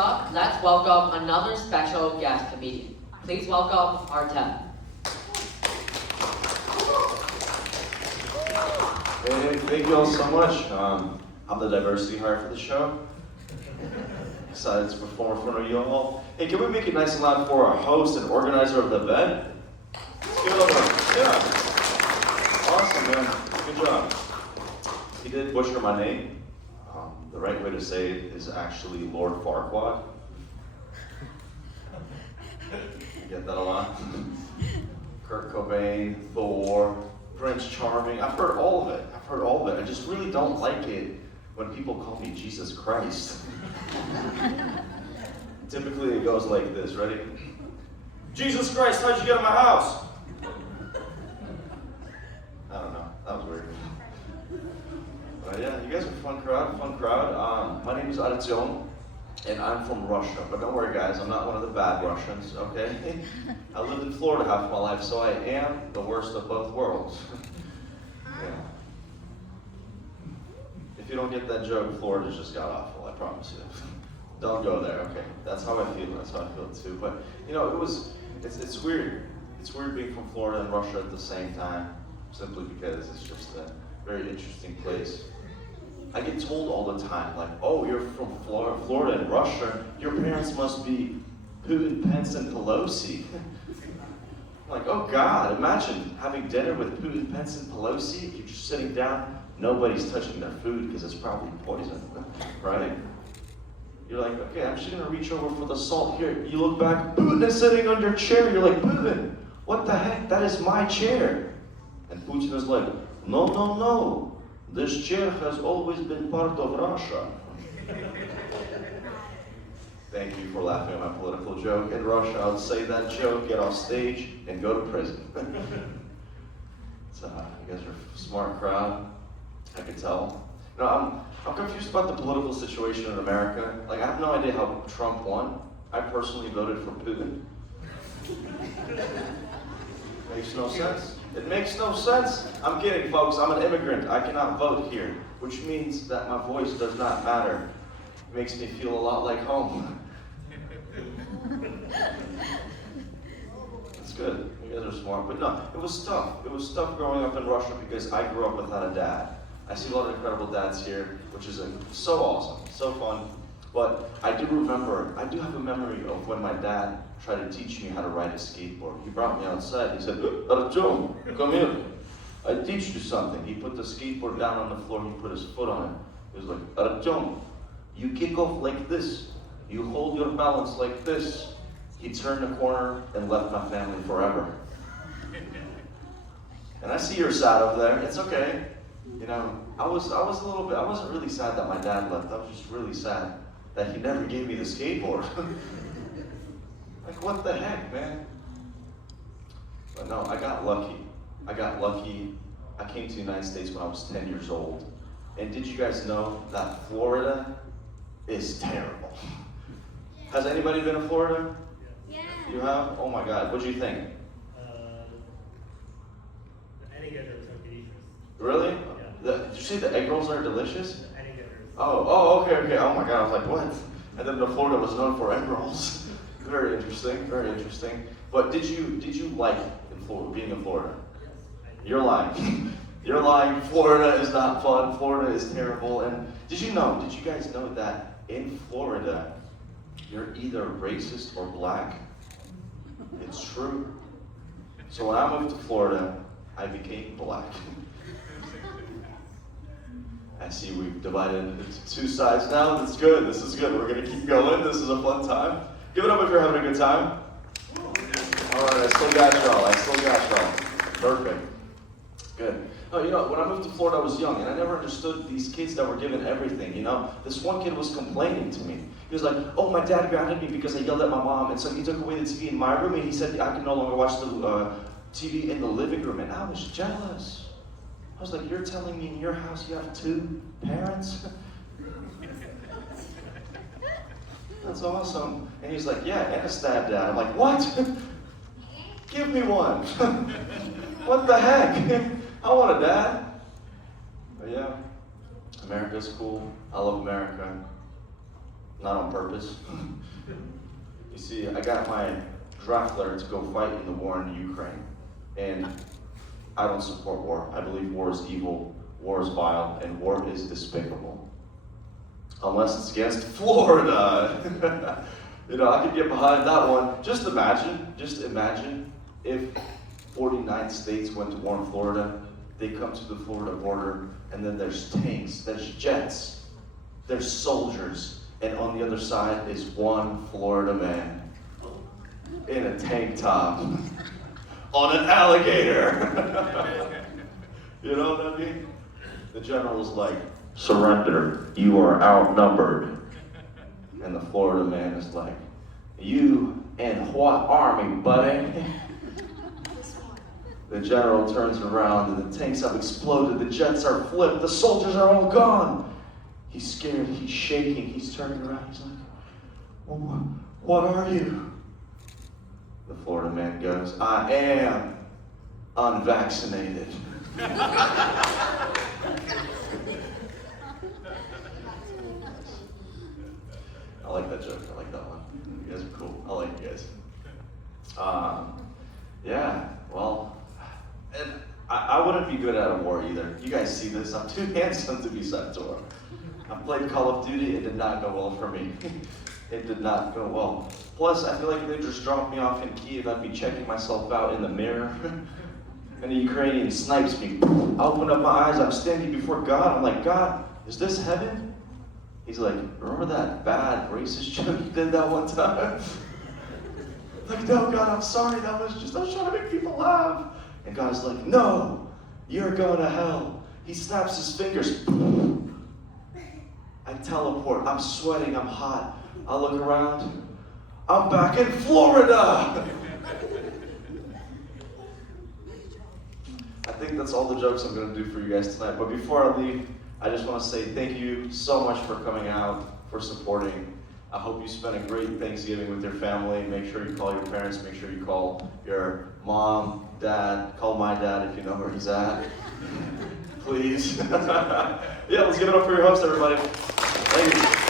up, let's welcome another special guest comedian. Please welcome Artemii. Hey, thank you all so much. I'm the diversity hire for the show. Excited to perform in front of you all. Hey, can we make it nice and loud for our host and organizer of the event? Let's give it up. Yeah. Awesome, man. Good job. He did butcher my name. The right way to say it is actually Lord Farquaad. You get that a lot? Kurt Cobain, Thor, Prince Charming. I've heard all of it. I just really don't like it when people call me Jesus Christ. Typically it goes like this, ready? Jesus Christ, how'd you get in my house? I don't know, that was weird. But yeah, you guys are a fun crowd. My name is Artemii, and I'm from Russia. But don't worry guys, I'm not one of the bad Russians, okay? I lived in Florida half of my life, so I am the worst of both worlds. Yeah. If you don't get that joke, Florida's just got awful, I promise you. Don't go there, okay? That's how I feel too. But, you know, it's weird. It's weird being from Florida and Russia at the same time, simply because it's just a very interesting place. I get told all the time, like, oh, you're from Florida and Russia, your parents must be Putin, Pence, and Pelosi. I'm like, oh God, imagine having dinner with Putin, Pence, and Pelosi. You're just sitting down, nobody's touching their food because it's probably poison, right? You're like, okay, I'm just gonna reach over for the salt. Here, you look back, Putin is sitting on your chair. You're like, Putin, what the heck? That is my chair. And Putin is like, no, no, no. This chair has always been part of Russia. Thank you for laughing at my political joke. In Russia, I would say that joke, get off stage, and go to prison. So, you guys are a smart crowd. I can tell. You know, I'm confused about the political situation in America. Like, I have no idea how Trump won. I personally voted for Putin. Makes no sense. It makes no sense. I'm kidding, folks. I'm an immigrant. I cannot vote here, which means that my voice does not matter. It makes me feel a lot like home. It's good. You guys are smart. But no, it was tough. It was tough growing up in Russia because I grew up without a dad. I see a lot of incredible dads here, which is so awesome, so fun. But I do have a memory of when my dad tried to teach me how to ride a skateboard. He brought me outside. He said, Artemii, come here. I teach you something. He put the skateboard down on the floor. He put his foot on it. He was like, Artemii, you kick off like this. You hold your balance like this. He turned the corner and left my family forever. And I see you're sad over there. It's okay. You know, I wasn't really sad that my dad left. I was just really sad that he never gave me the skateboard. Like, what the heck, man? But no, I got lucky. I came to the United States when I was 10 years old. And did you guys know that Florida is terrible? Has anybody been to Florida? Yeah. You have? Oh my God, what'd you think? The alligators are delicious. Really? Yeah. Did you say the egg rolls are delicious? The alligators. Okay. Oh my God, I was like, what? And then Florida was known for egg rolls. Very interesting. But did you like being in Florida? Yes, I do. You're lying. You're lying. Florida is not fun. Florida is terrible. And did you guys know that in Florida, you're either racist or black? It's true. So when I moved to Florida, I became black. I see we've divided into two sides now. That's good. This is good. We're going to keep going. This is a fun time. Give it up if you're having a good time. All right, I still got y'all. Perfect. Good. No, you know, when I moved to Florida, I was young, and I never understood these kids that were given everything, you know? This one kid was complaining to me. He was like, oh, my dad grounded me because I yelled at my mom, and so he took away the TV in my room, and he said I can no longer watch the TV in the living room, and I was jealous. I was like, you're telling me in your house you have two parents? That's awesome. And he's like, yeah, and a stepdad. I'm like, what? Give me one. What the heck? I want a dad. But yeah, America's cool. I love America. not on purpose. You see, I got my draft letter to go fight in the war in Ukraine, and I don't support war. I believe war is evil, war is vile, and war is despicable. Unless it's against Florida. You know, I could get behind that one. Just imagine if 49 states went to war in Florida, they come to the Florida border, and then there's tanks, there's jets, there's soldiers, and on the other side is one Florida man in a tank top on an alligator. You know what I mean? The general was like, "Surrender, you are outnumbered." And the Florida man is like, "You and what army, buddy?" The general turns around and the tanks have exploded, the jets are flipped, the soldiers are all gone. He's scared, he's shaking, he's turning around, he's like, "Well, what are you?" The Florida man goes, "I am unvaccinated." I like that joke. I like that one. You guys are cool. I like you guys. Yeah, well, and I wouldn't be good at a war either. You guys see this? I'm too handsome to be sent to war. I played Call of Duty. It did not go well for me. It did not go well. Plus, I feel like if they just dropped me off in Kiev, I'd be checking myself out in the mirror. And the Ukrainian snipes me. I open up my eyes. I'm standing before God. I'm like, "God, is this heaven?" He's like, "Remember that bad racist joke you did that one time?" Like, "No, God, I'm sorry. I was trying to make people laugh." And God is like, "No, you're going to hell." He snaps his fingers. I teleport. I'm sweating. I'm hot. I look around. I'm back in Florida. I think that's all the jokes I'm going to do for you guys tonight. But before I leave, I just want to say thank you so much for coming out, for supporting. I hope you spend a great Thanksgiving with your family. Make sure you call your parents. Make sure you call your mom, dad. Call my dad if you know where he's at. Please. Yeah, let's give it up for your host, everybody. Thank you.